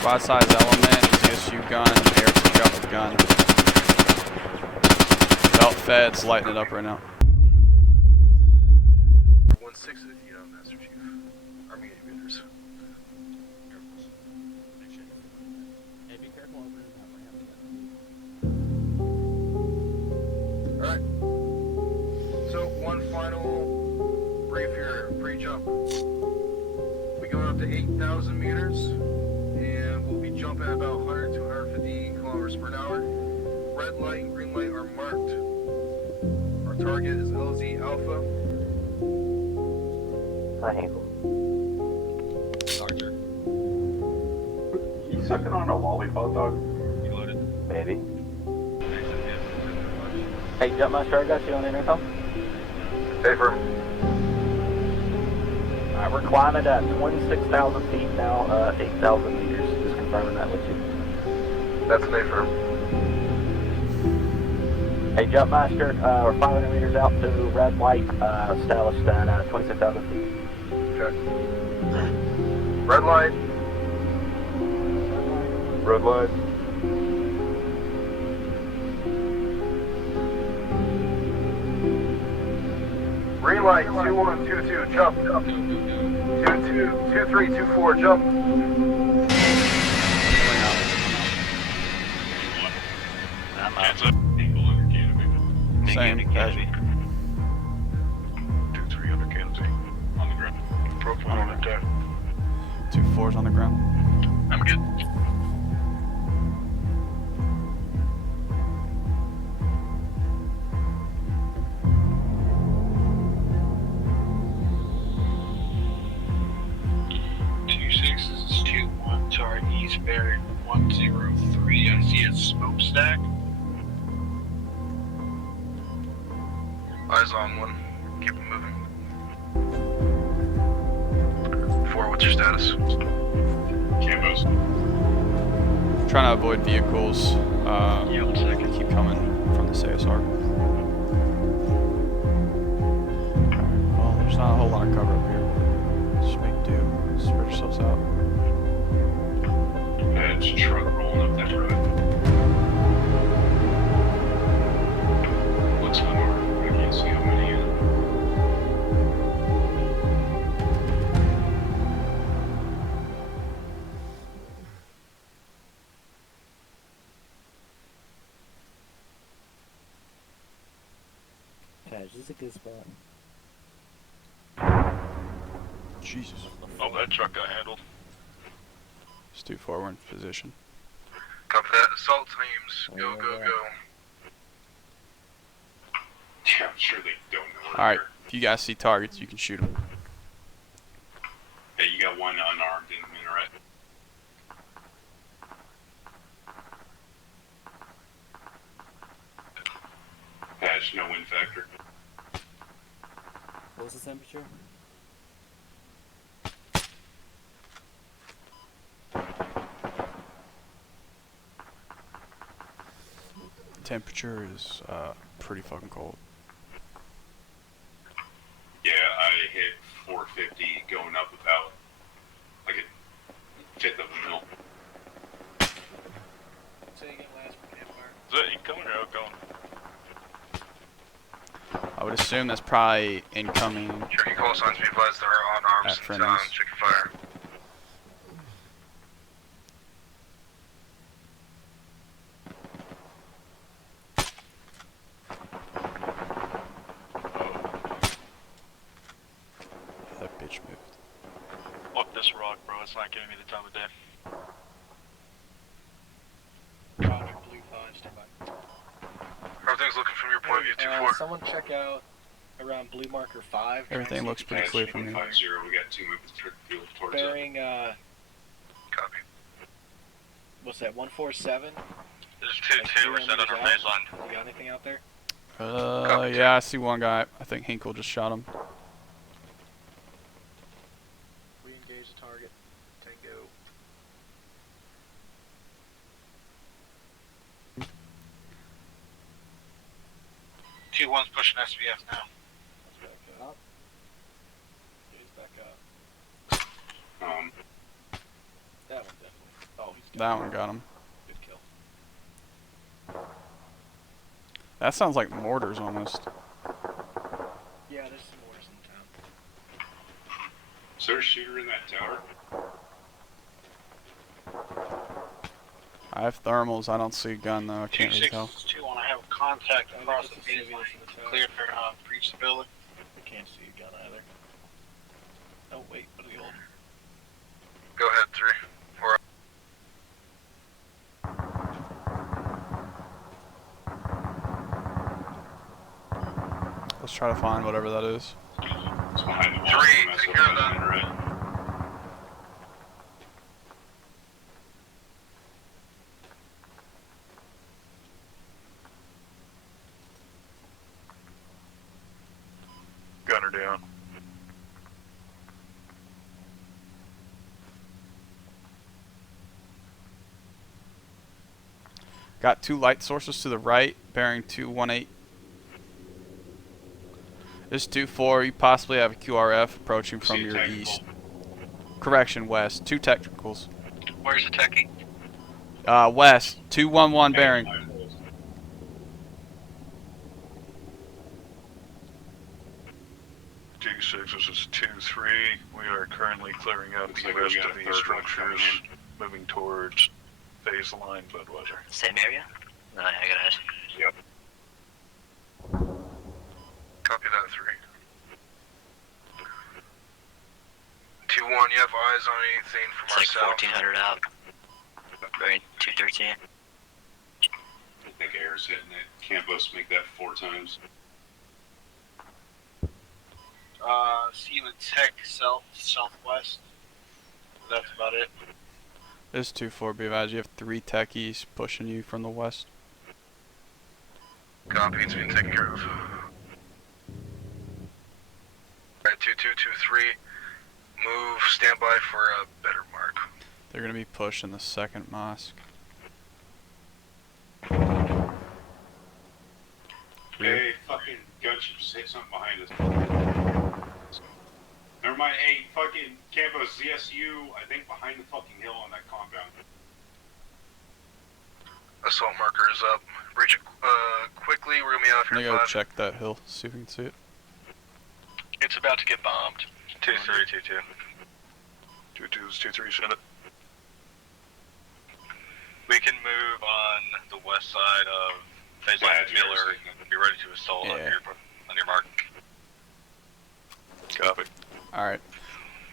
Squad size element, ZSU gun, air pick up with gun. Belt feds, lighting it up right now. 160, you know, Master Chief. Army aviators. Hey, be careful over Alright. So, one final brief here, pre-jump. We go up to 8,000 meters, and we'll be jumping at about 100 to 150 kilometers per hour. Red light and green light are marked. Our target is LZ Alpha. Hi, Hankle. Doctor, You sucking on a lollipop, dog? you loaded? Maybe. Hey, Jumpmaster, I got you on intercom. Stay firm. Alright, we're climbing at 26,000 feet now, 8,000 meters. Just confirming that with you. That's stay firm. Hey, Jumpmaster, we're 500 meters out to red light, established at 26,000 feet. Check. Red light. Red light. Green light, 2122, jump. 2324, jump. That's a angle under canopy. Same. Canopy. 2-3 under canopy. On the ground. Profile on attack. 2 4s on the ground. I'm good. This is 2-1 target east bearing 103. I see a smokestack. Eyes on one. Keep it moving. 4, what's your status? Cambos. Trying to avoid vehicles. Yeah, 1 second. Keep coming from this ASR. Well, there's not a whole lot of cover up here. Just make do. Spread yourselves out. It's a truck rolling up that road. Looks unarmed. I can't see how many in it. Cash, this is a good spot. Jesus. Oh, that truck got handled. Just 2 4, we're in position. Copy that. Assault teams, go, go, go. Yeah, I'm sure they don't know. where Alright, if you guys see targets, you can shoot them. they're- Hey, you got one unarmed in the minaret. Patch, no wind factor. What was the temperature? Temperature is pretty fucking cold. Yeah, I hit 450 going up about like a fifth of a mil. So you get last for campfire. Is that incoming or outgoing? I would assume that's probably incoming. Sure, you call signs, be advised, they're on arms. At friendlies. Check your fire. That bitch moved. Fuck this rock, bro. It's not giving me the time of day. Traffic blue 5, stand by. Everything's looking from your point of view, 2-4. Someone check out around blue marker 5. Everything looks pretty clear from here. 5-0. We got 2 movements toward the field towards us. Bearing, Copy. what's that, 147? This is 2-2. We're set on our baseline. You got anything out there? Yeah, I see one guy. I think Hinkle just shot him. Re-engage the target. Tango. T1's pushing SVF now. Let's back up. Gaze back up. That one definitely. Oh, That one got him. Good kill. That sounds like mortars almost. Yeah, there's some mortars in town. Is there a shooter in that tower? I have thermals. I don't see a gun though. I can't really tell. 261, I have contact across the There's a phase civilian line. in the tower. Clear for breach the building. I can't see a gun either. Oh wait, what are the old? Go ahead, 3. Or Let's try to find whatever that is. It's behind the wall. Three, Mess take with care of that, that. right? gunner down. Got 2 light sources to the right, bearing 218. This 2-4, you possibly have a QRF approaching from See a your technical. east. Correction, west. 2 technicals. Where's the techie? West. 211 bearing. 2-6, this is 2-3. We are currently clearing out Looks the like we rest got of a these third one structures, coming moving towards phase line Budweiser. Same area? No, I gotta ask. Yep. Copy that, 3. 2-1, you have eyes on anything from It's our like south? 1400 out. Bearing 213. I think air's hitting it. Campos make that 4 times. See you in tech southwest. That's about it. This 2-4, be advised. You have 3 techies pushing you from the west. Copy, it's been taken care of. Alright, 2-2-2-3. Move, stand by for a better mark. They're going to be pushing the second mosque. Hey, fucking Gunship just hit something behind us. Never mind, hey, fucking Campos, ZSU, I think behind the fucking hill on that compound. Assault marker is up. Breach it quickly, we're gonna be out I'm here going to go 5. check that hill, see if we can see it. It's about to get bombed. 2-3, 2-2. 2-2's 2-3, send it. We can move on the west side of phase line Glad you're Miller. seeing it. Be ready to assault on Yeah. your mark. Copy. Alright.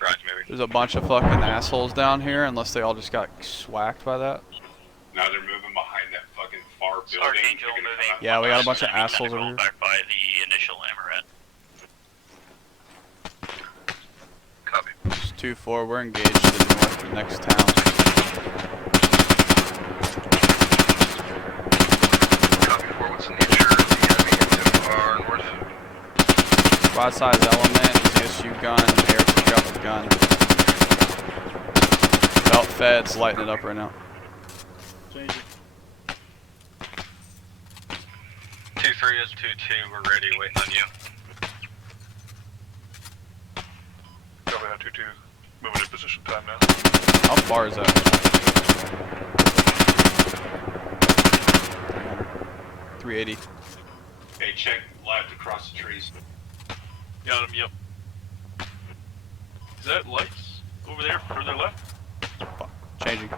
Roger, maybe. There's a bunch of fucking assholes down here, unless they all just got swacked by that. Now they're moving behind that fucking far building. Archangel They're gonna moving. come out Yeah, we got a bunch of Enemy assholes technical over here. back by the initial Amaret. Copy. It's 2-4, we're engaged to the north, the next town. Copy 4, what's the nature of the enemy into our north? Quad size element, ZSU gun, air pickup gun. Belt fed's lighting it up right now. Changing. 2-3 is 2-2. We're ready, waiting on you. Copy that, 2-2. Moving in position time now. How far is that? 380. Hey, check left across the trees. Got him, yep. Is that lights over there, further left? Fuck. Changing.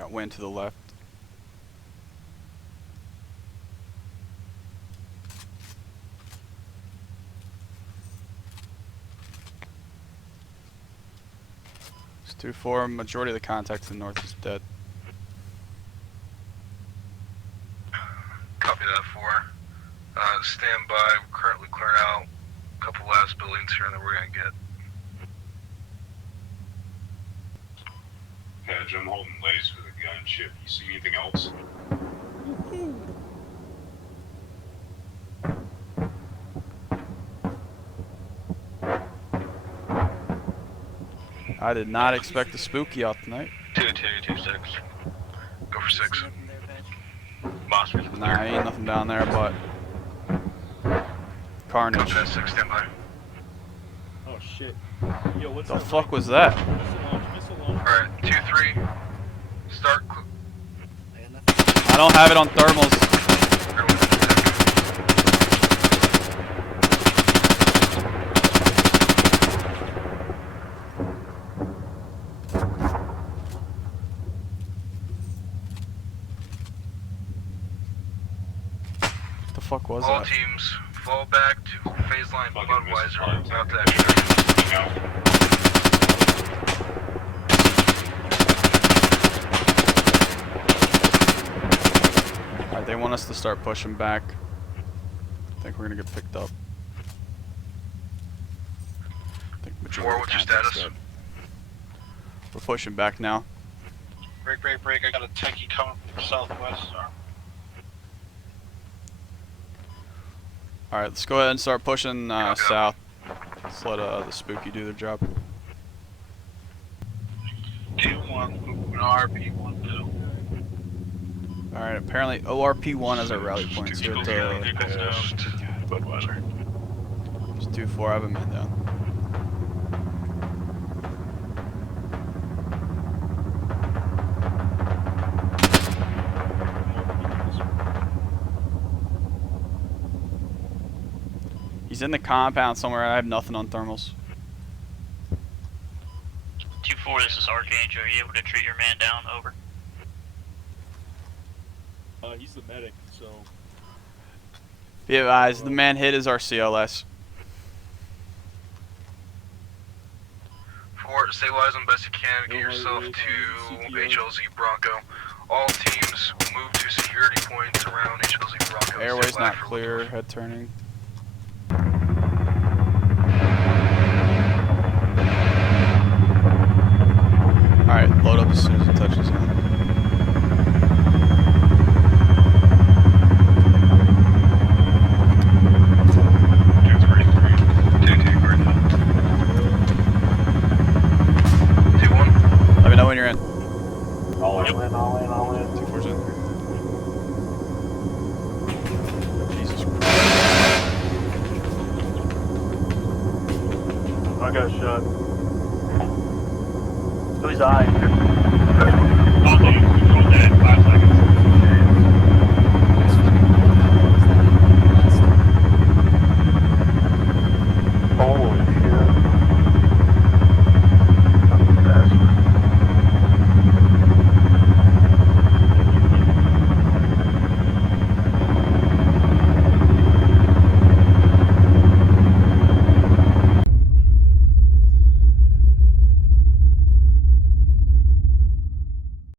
got wind to the left. It's 2-4. Majority of the contacts in the north is dead. Copy that, 4. Stand by. We're currently clearing out a couple last buildings here, and then we're gonna get. Hedge, I'm holding lace for the gunship. You see anything else? I did not expect the spooky out tonight. 2226. Go for 6. Nothing there, Patch. Mossman's Nah, ain't nothing down there but carnage. Copy that, 6. Stand by. Oh shit. Yo, what's The that fuck right? was that? Missile launch. Alright, 2-3. Start. I got nothing. I don't have it on thermals. What the fuck was All that? teams, fall back to phase line Fucking Budweiser. missile About contact. that. Out. Alright, they want us to start pushing back. I think we're gonna get picked up. I think majority 4, of what's your contact's status? dead. We're pushing back now. Break, break, break. I got a techie coming from southwest. Alright, let's go ahead and start pushing Copy that. south. Let's let the spooky do their job. D1, an RP1, too. Alright, apparently ORP1 has our rally points here at the Vehicles down. Budweiser. It's 2-4, I have a man down. He's in the compound somewhere. I have nothing on thermals. 2-4, this is Archangel. Are you able to treat your man down? Over. He's the medic, so. Be advised, the man hit is our CLS. 4, stabilize them best you can. Get No yourself hurry, to CPO. HLZ Bronco. All teams move to security points around HLZ Bronco. Airway's Stand by not for clear, liftoff. head turning. Alright, load up as soon as it touches on. Let me know when you're in. All in, all in, all in. 2-4's in. Jesus Christ. I got shot. Who's I? All day. Control that. 5 seconds.